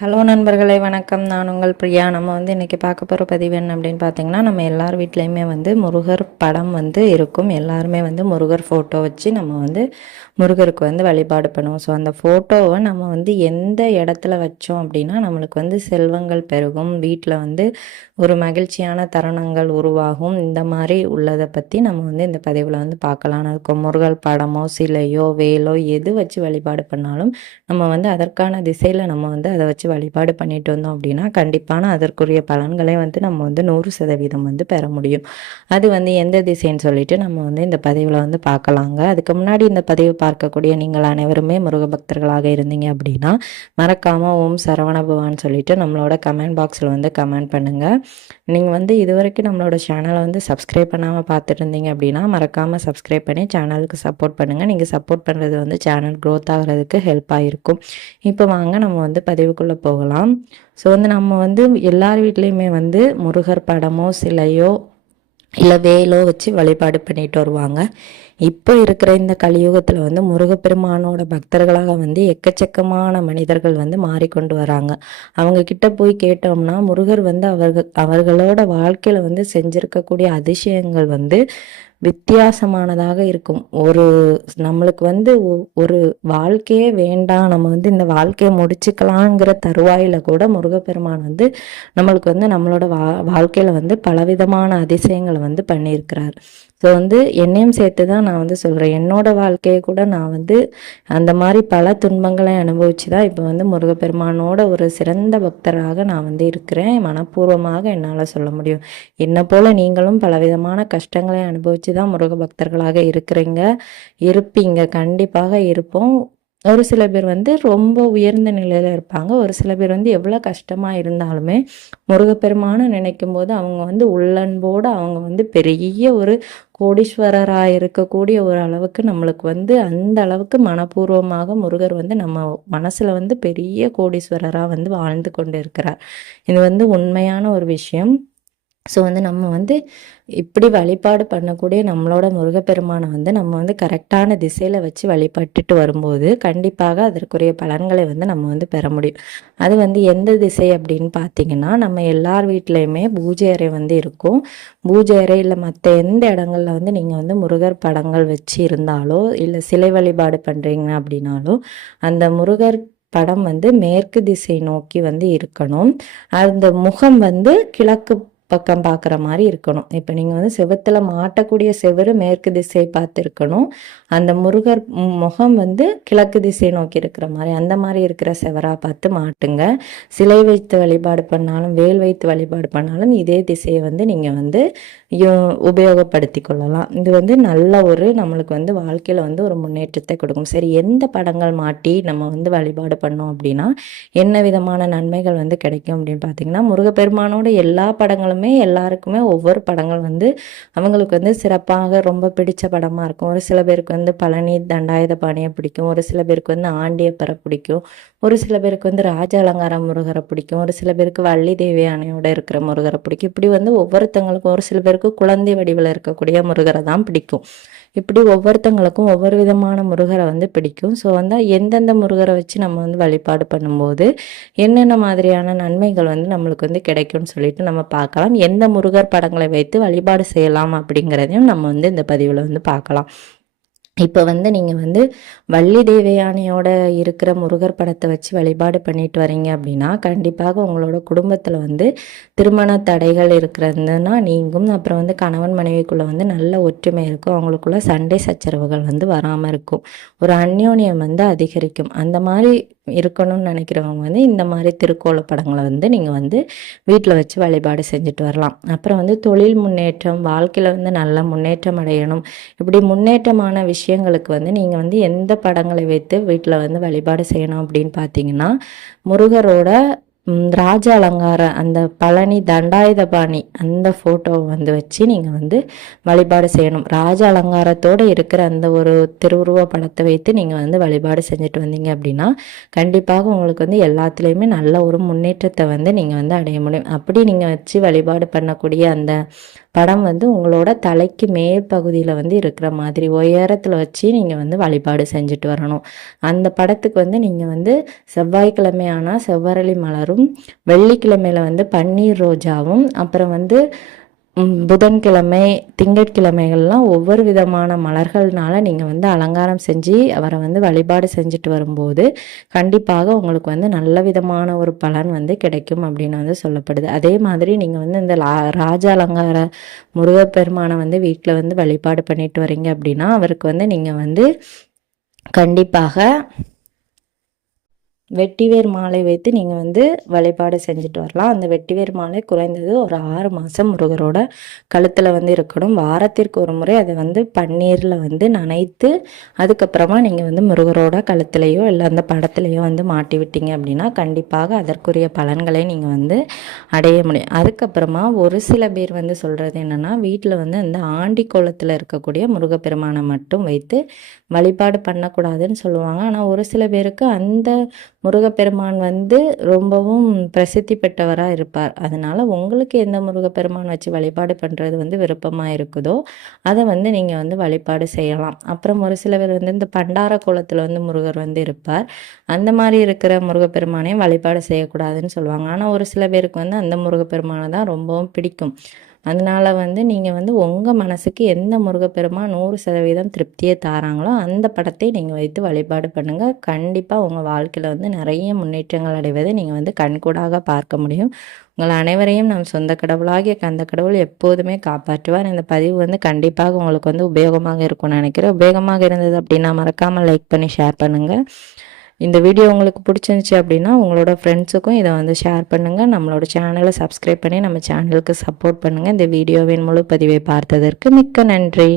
Hello நண்பர்களே, வணக்கம். நான் உங்கள் பிரியா. நம்ம இன்றைக்கி பார்க்க போகிற பதிவு என்ன அப்படின்னு பார்த்தீங்கன்னா, நம்ம எல்லார் வீட்லேயுமே முருகர் படம் இருக்கும். எல்லாருமே முருகர் ஃபோட்டோ வச்சு நம்ம முருகருக்கு வழிபாடு பண்ணுவோம். ஸோ அந்த ஃபோட்டோவை நம்ம எந்த இடத்துல வச்சோம் அப்படின்னா நம்மளுக்கு செல்வங்கள் பெருகும், வீட்டில் ஒரு மகிழ்ச்சியான தருணங்கள் உருவாகும். இந்த மாதிரி உள்ளதை பற்றி நம்ம இந்த பதிவில் பார்க்கலான்னு இருக்கோம். முருகர் படமோ சிலையோ வேலோ எது வச்சு வழிபாடு பண்ணாலும் நம்ம அதற்கான திசையில் நம்ம அதை வச்சு வழிபாடு பண்ணிட்டு வந்தோம் அப்படின்னா கண்டிப்பான அதற்குரிய பலன்களை நம்ம 100% பெற முடியும். அது எந்த திசைன்னு சொல்லிட்டு நம்ம இந்த பதிவில் பார்க்கலாங்க. அதுக்கு முன்னாடி இந்த பதிவு பார்க்கக்கூடிய நீங்கள் அனைவருமே முருக பக்தர்களாக இருந்தீங்க அப்படின்னா மறக்காம ஓம் சரவண பவான்னு சொல்லிட்டு நம்மளோட கமெண்ட் பாக்ஸில் கமெண்ட் பண்ணுங்க. நீங்கள் இதுவரைக்கும் நம்மளோட சேனலை சப்ஸ்கிரைப் பண்ணாமல் பார்த்துட்டு இருந்தீங்க அப்படின்னா மறக்காமல் சப்ஸ்கிரைப் பண்ணி சேனலுக்கு சப்போர்ட் பண்ணுங்கள். நீங்கள் சப்போர்ட் பண்ணுறது சேனல் க்ரோத் ஆகிறதுக்கு ஹெல்ப்பாக இருக்கும். இப்போ வாங்க நம்ம பதிவுக்குள்ளே போகலாம். ஸோ நம்ம எல்லார் வீட்லேயுமே முருகர் படமோ சிலையோ இல்லை வேலோ வச்சு வழிபாடு பண்ணிட்டு வருவாங்க. இப்போ இருக்கிற இந்த கலியுகத்தில் முருகப்பெருமானோட பக்தர்களாக எக்கச்சக்கமான மனிதர்கள் மாறிக்கொண்டு வராங்க. அவங்க கிட்ட போய் கேட்டோம்னா முருகர் அவர்களோட வாழ்க்கையில் செஞ்சிருக்கக்கூடிய அதிசயங்கள் வித்தியாசமானதாக இருக்கும். நம்மளுக்கு ஒரு வாழ்க்கையே வேண்டாம், நம்ம இந்த வாழ்க்கையை முடிச்சுக்கலாங்கிற தருவாயில கூட முருகப்பெருமான் நம்மளுக்கு நம்மளோட வாழ்க்கையில பலவிதமான அதிசயங்களை பண்ணியிருக்கிறார். ஸோ என்னையும் சேர்த்து தான் நான் சொல்கிறேன். என்னோட வாழ்க்கையை கூட நான் அந்த மாதிரி பல துன்பங்களை அனுபவிச்சு தான் இப்போ முருகப்பெருமானோட ஒரு சிறந்த பக்தராக நான் இருக்கிறேன். மனப்பூர்வமாக என்னால் சொல்ல முடியும். என்னை போல் நீங்களும் பலவிதமான கஷ்டங்களை அனுபவிச்சு தான் முருக பக்தர்களாக இருப்பீங்க. கண்டிப்பாக இருப்போம். ஒரு சில பேர் ரொம்ப உயர்ந்த நிலையில் இருப்பாங்க. ஒரு சில பேர் எவ்வளோ கஷ்டமாக இருந்தாலுமே முருகப்பெருமானை நினைக்கும் போது அவங்க உள்ளன்போடு அவங்க பெரிய ஒரு கோடீஸ்வரராக இருக்கக்கூடிய ஒரு அளவுக்கு நம்மளுக்கு அந்த அளவுக்கு மனப்பூர்வமாக முருகர் நம்ம மனசில் பெரிய கோடீஸ்வரராக வாழ்ந்து கொண்டு இருக்கிறார். இது உண்மையான ஒரு விஷயம். ஸோ நம்ம இப்படி வழிபாடு பண்ணக்கூடிய நம்மளோட முருகப்பெருமானை நம்ம கரெக்டான திசையில் வச்சு வழிபட்டுட்டு வரும்போது கண்டிப்பாக அதற்குரிய பலன்களை நம்ம பெற முடியும். அது எந்த திசை அப்படின்னு பார்த்தீங்கன்னா, நம்ம எல்லார் வீட்லேயுமே பூஜை அறை இருக்கும். பூஜை அறை இல்லை மற்ற எந்த இடங்கள்ல நீங்கள் முருகர் படங்கள் வச்சு இருந்தாலோ இல்லை சிலை வழிபாடு பண்ணுறீங்க அப்படின்னாலோ அந்த முருகர் படம் மேற்கு திசை நோக்கி இருக்கணும். அந்த முகம் கிழக்கு பக்கம் பார்க்குற மாதிரி இருக்கணும். இப்போ நீங்கள் செவத்தில் மாட்டக்கூடிய செவரு மேற்கு திசை பார்த்து இருக்கணும். அந்த முருகர் முகம் கிழக்கு திசை நோக்கி இருக்கிற மாதிரி அந்த மாதிரி இருக்கிற செவராக பார்த்து மாட்டுங்க. சிலை வைத்து வழிபாடு பண்ணாலும் வேல் வைத்து வழிபாடு பண்ணாலும் இதே திசையை நீங்கள் உபயோகப்படுத்தி கொள்ளலாம். இது நல்ல ஒரு நம்மளுக்கு வாழ்க்கையில் ஒரு முன்னேற்றத்தை கொடுக்கும். சரி, எந்த படங்கள் மாட்டி நம்ம வழிபாடு பண்ணோம் அப்படின்னா என்ன விதமான நன்மைகள் கிடைக்கும் அப்படின்னு பார்த்தீங்கன்னா, முருகப்பெருமானோட எல்லா படங்களும் எல்லாருக்குமே ஒவ்வொரு படங்கள் அவங்களுக்கு சிறப்பாக ரொம்ப பிடிச்ச படமாக இருக்கும். ஒரு சில பேருக்கு பழனி தண்டாயுதபாணியை பிடிக்கும், ஒரு சில பேருக்கு ஆண்டியப்பரை பிடிக்கும், ஒரு சில பேருக்கு ராஜ அலங்கார முருகரை பிடிக்கும், ஒரு சில பேருக்கு வள்ளி தேவியானையோட இருக்கிற முருகரை பிடிக்கும். இப்படி ஒவ்வொருத்தங்களுக்கும் ஒரு சில பேருக்கு குழந்தை வடிவில் இருக்கக்கூடிய முருகரை தான் பிடிக்கும். இப்படி ஒவ்வொருத்தங்களுக்கும் ஒவ்வொரு விதமான முருகரை பிடிக்கும். ஸோ எந்தெந்த முருகரை வச்சு நம்ம வழிபாடு பண்ணும்போது என்னென்ன மாதிரியான நன்மைகள் நம்மளுக்கு கிடைக்கும்னு சொல்லிட்டு நம்ம பார்க்கலாம். எந்த முருகர் படங்களை வைத்து வழிபாடு செய்யலாம் அப்படிங்கிறதையும் நம்ம இந்த பதிவில் பார்க்கலாம். இப்போ நீங்கள் வள்ளி தேவயானையோட இருக்கிற முருகர் படத்தை வச்சு வழிபாடு பண்ணிட்டு வரீங்க அப்படின்னா கண்டிப்பாக உங்களோட குடும்பத்தில் திருமண தடைகள் இருக்கிறதுனா நீங்கும். அப்புறம் கணவன் மனைவிக்குள்ளே நல்ல ஒற்றுமை இருக்கும். அவங்களுக்குள்ள சண்டை சச்சரவுகள் வராமல் இருக்கும். ஒரு அந்யோன்யம் அதிகரிக்கும். அந்த மாதிரி இருக்கணும்னு நினைக்கிறவங்க இந்த மாதிரி திருக்கோல படங்களை நீங்கள் வீட்டில் வச்சு வழிபாடு செஞ்சுட்டு வரலாம். அப்புறம் தொழில் முன்னேற்றம், வாழ்க்கையில் நல்ல முன்னேற்றம் அடையணும். இப்படி முன்னேற்றமான விஷயங்களுக்கு நீங்கள் எந்த படங்களை வைத்து வீட்டில் வழிபாடு செய்யணும் அப்படின்னு பார்த்தீங்கன்னா, முருகரோட ராஜ அலங்கார அந்த பழனி தண்டாயுதபாணி அந்த ஃபோட்டோவை வச்சு நீங்கள் வழிபாடு செய்யணும். ராஜ அலங்காரத்தோடு இருக்கிற அந்த ஒரு திருவுருவ படத்தை வைத்து நீங்கள் வழிபாடு செஞ்சுட்டு வந்தீங்க அப்படின்னா கண்டிப்பாக உங்களுக்கு எல்லாத்துலேயுமே நல்ல ஒரு முன்னேற்றத்தை நீங்கள் அடைய முடியும். அப்படி நீங்கள் வச்சு வழிபாடு பண்ணக்கூடிய அந்த படம் வந்து உங்களோட தலைக்கு மேல் பகுதியில் வந்து இருக்கிற மாதிரி உயரத்தில் வச்சு நீங்கள் வந்து வழிபாடு செஞ்சுட்டு வரணும். அந்த படத்துக்கு வந்து நீங்கள் வந்து செவ்வாய்க்கிழமை ஆனால் செவ்வரளி மலரும், வெள்ளிக்கிழமையில வந்து பன்னீர் ரோஜாவும், அப்புறம் வந்து புதன்கிழமை திங்கட்கிழமைகள்லாம் ஒவ்வொரு விதமான மலர்கள்னால நீங்கள் வந்து அலங்காரம் செஞ்சு அவரை வந்து வழிபாடு செஞ்சுட்டு வரும்போது கண்டிப்பாக உங்களுக்கு வந்து நல்ல விதமான ஒரு பலன் வந்து கிடைக்கும் அப்படின்னு வந்து சொல்லப்படுது. அதே மாதிரி நீங்கள் வந்து இந்த ராஜ அலங்கார முருகப்பெருமானை வந்து வீட்டில் வந்து வழிபாடு பண்ணிட்டு வரீங்க அப்படின்னா அவருக்கு வந்து நீங்கள் வந்து கண்டிப்பாக வெட்டிவேர் மாலை வைத்து நீங்கள் வந்து வழிபாடு செஞ்சுட்டு வரலாம். அந்த வெட்டிவேர் மாலை குறைந்தது ஒரு 6 மாதம் முருகரோட கழுத்தில் வந்து இருக்கணும். வாரத்திற்கு ஒரு முறை அதை வந்து பன்னீரில் வந்து நனைத்து அதுக்கப்புறமா நீங்கள் வந்து முருகரோட கழுத்துலையோ இல்லை அந்த படத்துலையோ வந்து மாட்டி விட்டீங்க அப்படின்னா கண்டிப்பாக அதற்குரிய பலன்களை நீங்கள் வந்து அடைய முடியும். அதுக்கப்புறமா ஒரு சில பேர் வந்து சொல்கிறது என்னென்னா வீட்டில் வந்து அந்த ஆண்டி கோலத்தில் இருக்கக்கூடிய முருகப்பெருமானை மட்டும் வைத்து வழிபாடு பண்ணக்கூடாதுன்னு சொல்லுவாங்க. ஆனால் ஒரு சில பேருக்கு அந்த முருகப்பெருமான் வந்து ரொம்பவும் பிரசித்தி பெற்றவராக இருப்பார். அதனால் உங்களுக்கு எந்த முருகப்பெருமான் வச்சு வழிபாடு பண்ணுறது வந்து விருப்பமாக இருக்குதோ அதை வந்து நீங்கள் வந்து வழிபாடு செய்யலாம். அப்புறம் ஒரு சில பேர் வந்து இந்த பண்டார கோலத்தில் வந்து முருகர் வந்து இருப்பார். அந்த மாதிரி இருக்கிற முருகப்பெருமானையும் வழிபாடு செய்யக்கூடாதுன்னு சொல்லுவாங்க. ஆனால் ஒரு சில பேருக்கு வந்து அந்த முருகப்பெருமானை தான் ரொம்பவும் பிடிக்கும். அதனால் வந்து நீங்கள் வந்து உங்கள் மனசுக்கு எந்த முருகப்பெருமான் 100% திருப்தியை தாராங்களோ அந்த படத்தை நீங்கள் வைத்து வழிபாடு பண்ணுங்கள். கண்டிப்பாக உங்கள் வாழ்க்கையில் வந்து நிறைய முன்னேற்றங்கள் அடைவதை நீங்கள் வந்து கண்கூடாக பார்க்க முடியும். உங்கள் அனைவரையும் நம் சொந்த கடவுளாகிய கந்த கடவுள் எப்போதுமே காப்பாற்றுவார். இந்த பதிவு வந்து கண்டிப்பாக உங்களுக்கு வந்து உபயோகமாக இருக்கும்னு நினைக்கிறேன். உபயோகமாக இருந்தது அப்படின்னா மறக்காமல் லைக் பண்ணி ஷேர் பண்ணுங்கள். இந்த வீடியோ உங்களுக்கு பிடிச்சிருந்துச்சி அப்படின்னா உங்களோட ஃப்ரெண்ட்ஸுக்கும் இதை வந்து ஷேர் பண்ணுங்கள். நம்மளோட சேனலை சப்ஸ்கிரைப் பண்ணி நம்ம சேனலுக்கு சப்போர்ட் பண்ணுங்கள். இந்த வீடியோவின் முழு பதிவை பார்த்ததற்கு மிக்க நன்றி.